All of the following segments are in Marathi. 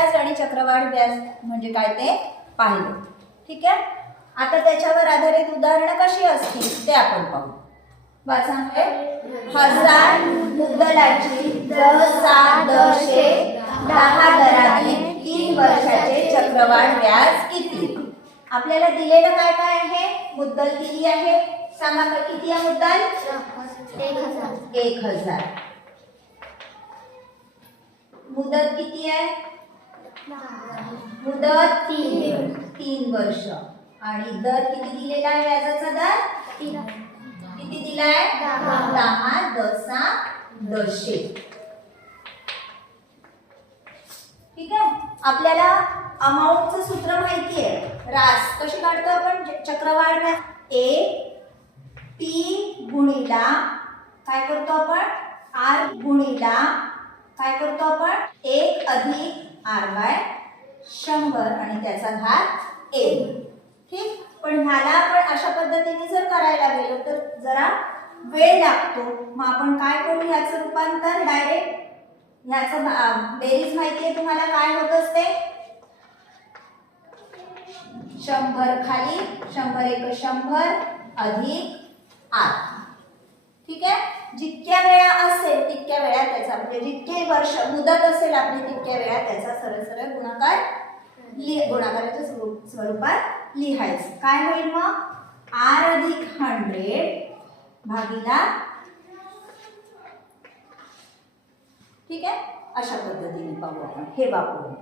व्याज आणि चक्रवाढ व्याज म्हणजे काय ते पाहिलं. ठीक आहे. आता त्याच्यावर आधारित उदाहरणं कशी असतील ते आपण पाहू. वाचा. 1000 मुद्दलाची 10 दराने 3 वर्षाचे चक्रवाढ व्याज किती? आपल्याला दिलेलं काय काय आहे? मुद्दल दिली आहे. सांगा किती आहे मुद्दल? 1000. मुदत किती आहे? मुदत 3 वर्ष. आणि दर किती दिलेला आहे? व्याजाचा दर किती दिलाय? 10 ठीक आहे. आपल्याला अमाऊंटचं सूत्र माहिती आहे. रास कशी काढतो आपण? चक्रवाढ व्याज पी गुणिला काय करतो आपण? आर गुणिला काय करतो आपण? 1 अधिक आर बाय 100 आणि त्याचा घात 1. ठीक. पण ह्याला आपण अशा पद्धतीने जर करायला गेलो तर जरा वेळ लागतो. मग आपण काय करू? ह्याचं रूपांतर डायरेक्ट ह्याचं बेरीज माहिती आहे तुम्हाला काय होत असते? 100 खाली 100 एक 100 अधिक 8. ठीक आहे. जितक्या वेळा असेल तितक्या वेळा त्याचा म्हणजे जितके वर्ष मुदत असेल आपली तितक्या वेळा त्याचा सरळ सरळ गुणाकाराच्या स्वरूपात लिहायचं. काय होईल मग? आर अधिक 100 भागिला. ठीक आहे. अशा पद्धतीने पाहू आपण हे वापरून.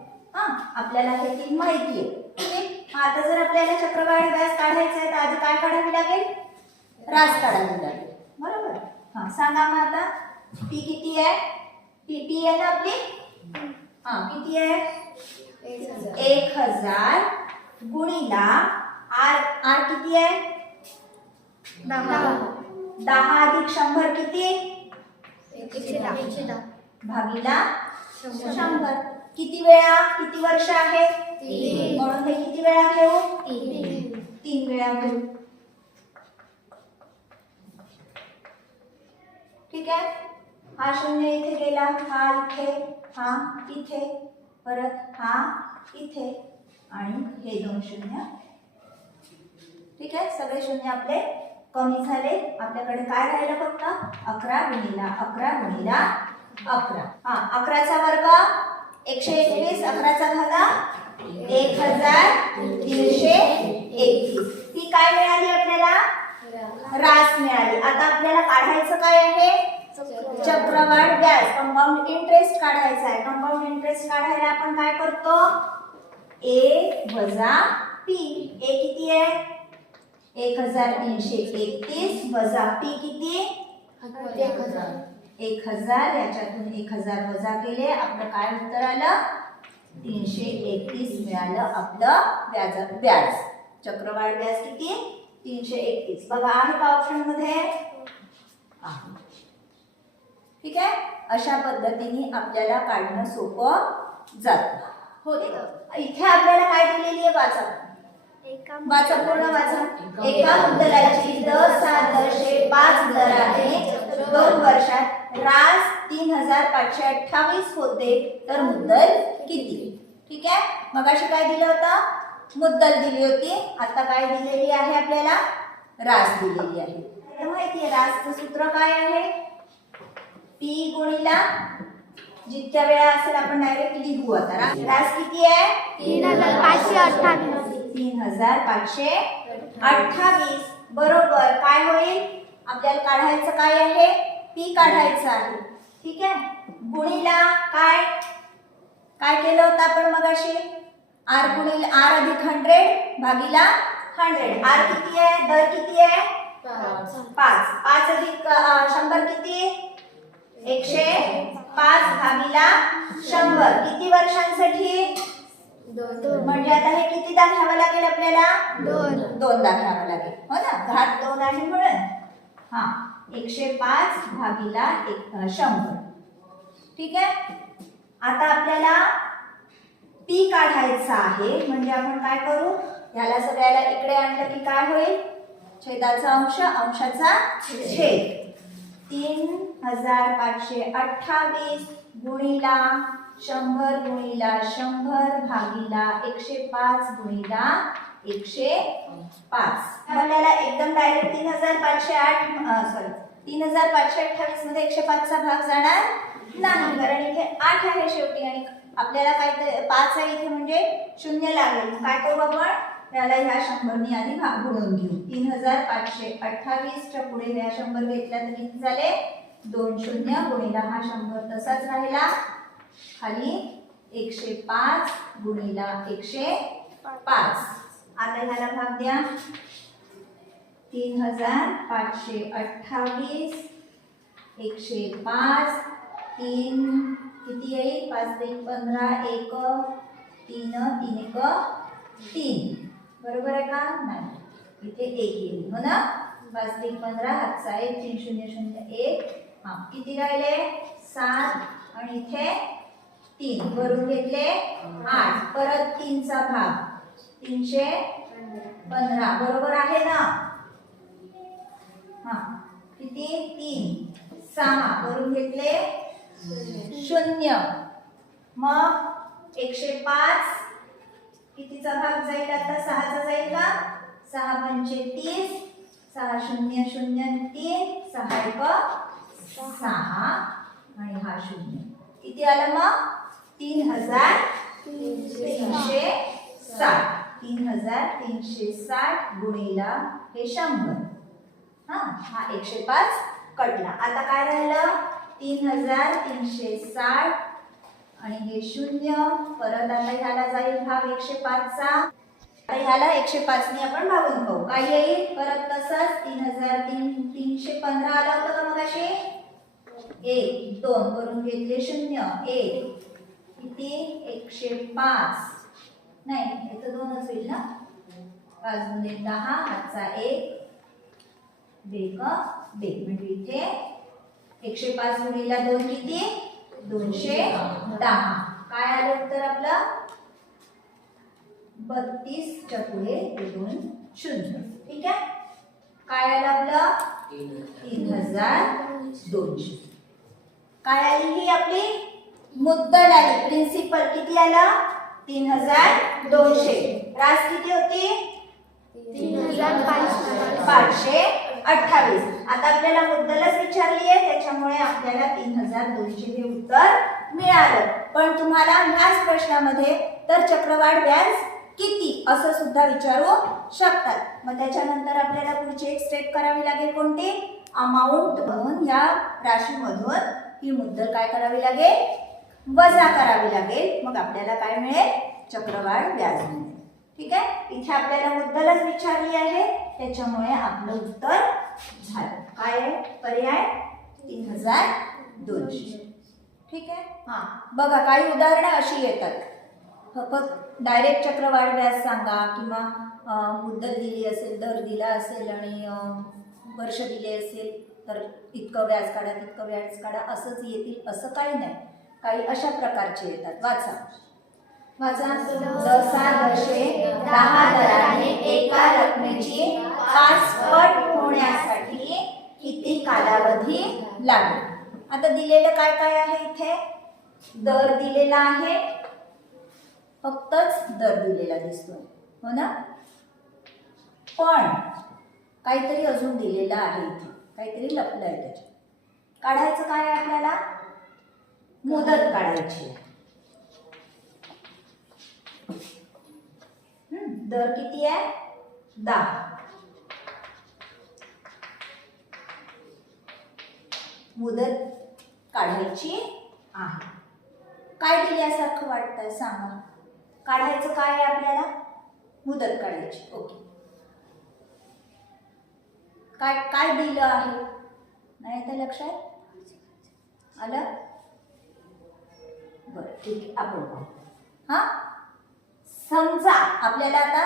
आपल्याला हे तीन माहिती आहे. ठीक आहे. आता जर आपल्याला चक्रवाढ व्याज काढायचं आहे तर आधी काय काढावी लागेल? रास काढावी लागेल. बरोबर. सांगा मग आता पी किती आहे? पी आहे ना आपली. किती आहे? 1000 गुणिला आर किती आहे? 10 अधिक 100 किती? 110 भागिला 100. किती वेळा? किती वर्ष आहे? 3. म्हणून हे किती वेळा घेऊ? 3 वेळा घेऊ. ठीक आहे. हा 0 इथे गेला, हा इथे, हा इथे, परत हा इथे आणि हे 2 शून्य. ठीक आहे. सगळे शून्य आपले कमी झाले. आपल्याकडे काय राहिलं फक्त? 11 गुणिला 11 गुणिला 11. 11चा वर्ग 121. 11चा घाला 1331. ती काय मिळाली आपल्याला? रास मिळाली. आता आपल्याला काढायचं काय आहे? चक्रवाढ व्याज, कंपाऊंड इंटरेस्ट काढायचा आहे. कंपाऊंड इंटरेस्ट काढायला आपण काय करतो? ए वजा पी. ए किती आहे? 1331 वजा पी किती? 1000. याच्यातून 1000 वजा केले. आपलं काय उत्तर आलं? 331 मिळालं आपलं व्याज. चक्रवाढ व्याज किती? 331. बघा आहे का ऑप्शन मध्ये? ठीक आहे. अशा पद्धतीने आपल्याला काढणं सोपं जातं. हो. इथे आपल्याला काय दिलेली आहे? वाचा पूर्ण वाचा. एका मुद्दलाची 10 दराने 2 वर्षात रास 3528 होते तर मुद्दल किती? ठीक आहे. मगाशी काय दिलं होतं? मुद्दल दिली होती. आता काय दिलेली आहे आपल्याला? रास दिलेली आहे. माहिती आहे रासचं सूत्र काय आहे? पी गुणिला जितक्या वेळा असेल आपण डायरेक्ट लिहू. आता रास किती आहे? 3528 बरोबर. काय होईल? आपल्याला काढायचं काय आहे? पी काढायचं आहे. ठीक आहे. गुणिला काय केलं होतं आपण मगाशी? आर गुणिला आर अधिक 100 भागिला 100. आर किती आहे? दर किती आहे? 5. 5 अधिक 100 किती? 105 भागिला 100. किती वर्षांसाठी? 2. म्हणजे आता हे कितीदा घ्यावं लागेल आपल्याला? 2दा घ्यावं लागेल. हो ना. घात 2 आहे म्हणून 105 भागिला 100. ठीक आहे. आता आपल्याला पी काढायचा आहे. म्हणजे आपण काय करू? याला सगळ्याला इकडे आणलं की काय होईल? छेदाचा अंश अंशाचा छेद. 3528 गुणिला 100 गुणिला 100 भागिला 105 गुणिला 105. आपल्याला एकदम डायरेक्ट 3528 मध्ये 105 चा भाग जाणार नाही, कारण इथे 8 आहे शेवटी आणि आपल्याला काय 5 आहे इथे म्हणजे 0 लागेल. काय करू आपण, त्याला ह्या 100 नी आधी गुणून घेऊ. 3528 च्या पुढे ह्या 100 घेतल्या तर किती झाले, 2 0 गुणिला हा 100 तसाच राहिला, खाली 105 गुणिला 105. आता ह्याला भाग द्या. 3528 105 3 किती येईल, 5 3 15 1 3 3 1 3. बरोबर आहे का, नाही इथे 1 येईल हो ना. 5 3 15 हातचा 1 3 0 0 1. हा किती राहिले 7 आणि इथे 3 वरून घेतले 8, परत 3 चा भाग 315. बरोबर आहे ना. हा किती 3 6 वरून घेतले 0. मग 105 कितीचा भाग जाईल आता, 6 चा जाईल का, 6 पंचे 30 6 0 0 3 6 1 6 आणि हा 0 किती आलं मग 3360. 3360 गुणिला हे 100. हा 105 कटला. आता काय राहिलं 3360 आणि हे 0. परत आता ह्याला जाईल भाग 105 चा. आता ह्याला 105 ने आपण भागून पाहू काय येईल. परत तसंच 3315 आलं होतं का मगाशी. 1 2 वरून घेतले 0 1 किती 105 नाही इथं 2च होईल ना. 5 गुणिले 10 हातचा 1 2 म्हणजे इथे 105 गुणिला 2 किती 210. काय आलं उत्तर आपलं 32 च्या पुढे 2 0. ठीक आहे. काय आलं आपलं 3200. काय आली ही आपली मुद्दल आली. प्रिन्सिपल किती आला 3200. रास किती होती 3528. आता आपल्याला मुद्दलच विचारली आहे त्याच्यामुळे आपल्याला 3200 हे उत्तर मिळालं. पण तुम्हाला ह्याच प्रश्नामध्ये तर चक्रवाढ व्याज किती असं सुद्धा विचारू शकतात. मग त्याच्यानंतर आपल्याला पुढची एक स्टेप करावी लागेल कोणती, अमाऊंट म्हणून या राशीमधून ही मुद्दल काय करावी लागेल वजा करावी लागेल. मग आपल्याला काय मिळेल चक्रवाढ व्याज मिळेल. ठीक आहे. इथे आपल्याला मुद्दलच विचारली आहे त्याच्यामुळे आपलं उत्तर झालं काय आहे पर्याय 3200. ठीक आहे. हा बघा काही उदाहरणं अशी येतात. फक्त डायरेक्ट चक्रवाढ व्याज सांगा किंवा मुद्दल दिली असेल दर दिला असेल आणि वर्ष दिले असेल तर इतकं व्याज काढा तितकं व्याज काढा असंच येतील असं काही नाही. काही अशा प्रकारचे येतात. वाचा 10 वर्षे 10 दराने एका रकमेची 5 पट होण्यासाठी किती कालावधी लागेल. आता दिलेलं काय काय आहे इथे दर दिलेला आहे. फक्तच दर दिलेला दिसतोय हो ना. पण काहीतरी अजून दिलेलं आहे इथे काहीतरी लपलं आहे त्याच्यात. काढायचं काय आहे आपल्याला मुदत काढायची. दर किती आहे 10. मुदत काढायची आहे. काय दिल्यासारखं वाटतंय सांगा. काढायचं काय आहे आपल्याला मुदत काढायची. ओके काय काय दिलं आहे नाही तर लक्षात आलं. बरं ठीक आहे आपण पाहू. हा समजा आपल्याला आता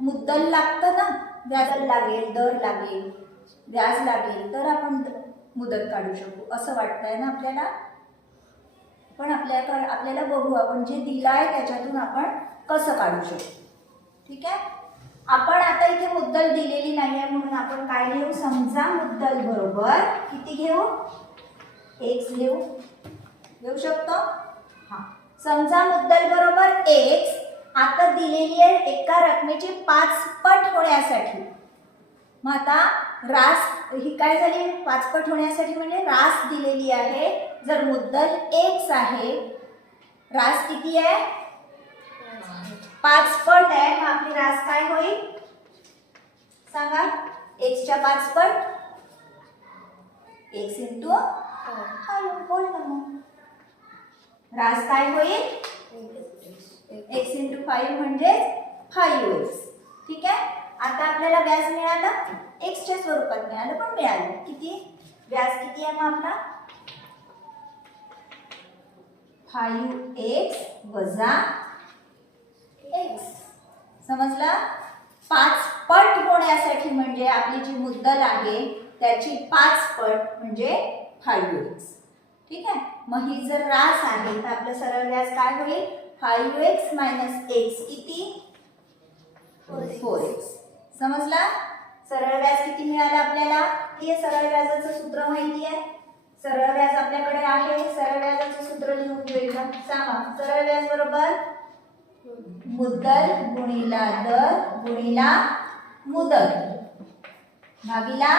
मुद्दल लागतं ना व्याज लागेल दर लागेल व्याज लागेल तर आपण मुदत काढू शकू असं वाटतंय ना आपल्याला. पण आपल्याला बघू आपण जे दिलं आहे त्याच्यातून आपण कसं काढू शकतो. ठीक आहे. आपण आता इथे मुद्दल दिलेली नाही आहे म्हणून आपण काय लिहू समजा मुद्दल बरोबर किती घेऊ x घेऊ शकतो. हां समजा मुद्दल बरोबर x आता दिलेली आहे एका रकमेची 5 पट होण्यासाठी. मग आता रास ही काय झाली 5 पट होण्यासाठी म्हणजे रास दिलेली आहे. जर मुद्दल x आहे, रास किती आहे 5 पट आहे, मग आपली रास काय होईल सांगा. x च्या 5 पट x इंटू 5 बोल ना मग. रास काय होईल x इंटू 5 म्हणजे 5x. ठीक आहे. आता आपल्याला व्याज मिळालं x च्या स्वरूपात मिळालं, पण मिळालं किती व्याज किती आहे मग आपला 5x वजा x. समजला. 5 पट होण्यासाठी म्हणजे आपली जी मुद्दल आहे त्याची 5 पट म्हणजे 5x. ठीक आहे. मग ही जर रास आहे तर आपलं सरळ व्याज काय होईल 5x - x किती 4x. समजला. सरळ व्याज किती मिळालं आपल्याला. हे सरळ व्याजाचं सूत्र माहिती आहे. सरळ व्याज आपल्याकडे आहे. सरळ व्याजाचं सूत्र लिहून घेऊया. सांगा. सरळ व्याज बरोबर मुद्दल गुणिला दर गुणिला मुदत भागिला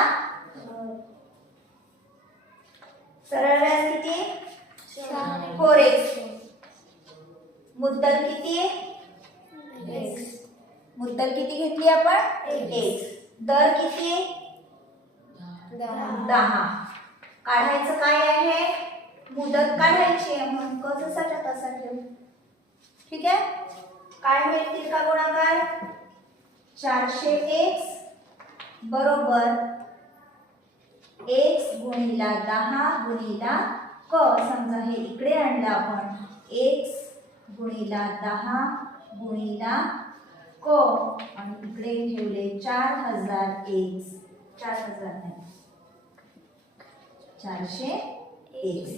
सरळ व्याज किती 4x. मुद्दल किती मुद्दल किती घेतली आपण x. दर किती 10. काढायचं काय आहे मुदत काढायची आहे म्हणून क जसाच्या तसा ठेवू. ठीक आहे. काय होईल तिरका गुणाकार 400x बरोबर x गुणिला 10 गुणिला क. समजा हे इकडे आणलं आपण x गुणिला 10 गुणिला क आणि इकडे ठेवले 4000x. 4000 नाही 400x.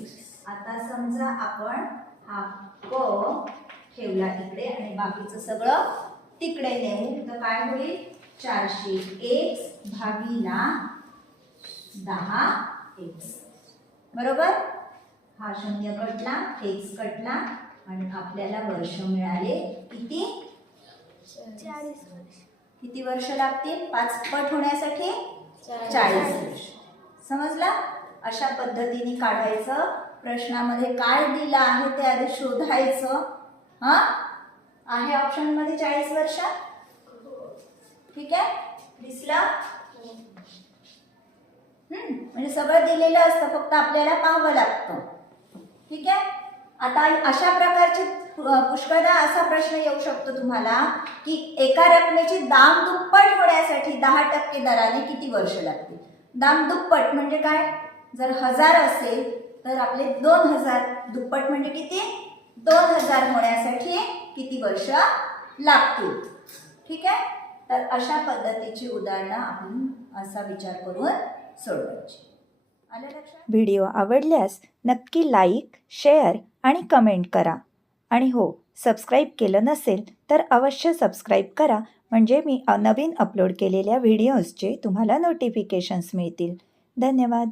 आता समजा आपण हा क ठेवला इकडे आणि बाकीचं सगळं तिकडे नेऊ तर काय होईल 400x भागिला 10x. बरोबर. हा शून्य कटला x कटला आणि आपल्याला वर्ष मिळाले किती 40 वर्ष. किती वर्ष लागतील 5 पट होण्यासाठी 40 वर्ष. समजला. अशा पद्धतीने काढायचं. प्रश्नामध्ये काय दिलं आहे ते आधी शोधायचं. हा आहे ऑप्शन मध्ये 40 वर्ष. ठीक आहे. दिसला. म्हणजे सगळं दिलेलं असतं फक्त आपल्याला पाहावं लागतं. ठीक आहे. आता अशा प्रकारचे पुष्कळदा असा प्रश्न येऊ शकतो तुम्हाला की एका रकमेची दाम दुप्पट होण्यासाठी 10% दराने किती वर्ष लागतील. दाम दुप्पट म्हणजे काय. जर 1000 असेल तर आपले 2000. दुप्पट म्हणजे किती 2000 होण्यासाठी किती वर्ष लागतील. ठीक आहे. तर अशा पद्धतीची उदाहरणं आपण असा विचार करून सोडवायची. आलं लक्षात. व्हिडिओ आवडल्यास नक्की लाईक, शेअर आणि कमेंट करा. आणि हो, सबस्क्राईब केलं नसेल तर अवश्य सबस्क्राईब करा म्हणजे मी नवीन अपलोड केलेल्या व्हिडिओजचे तुम्हाला नोटिफिकेशन्स मिळतील. धन्यवाद.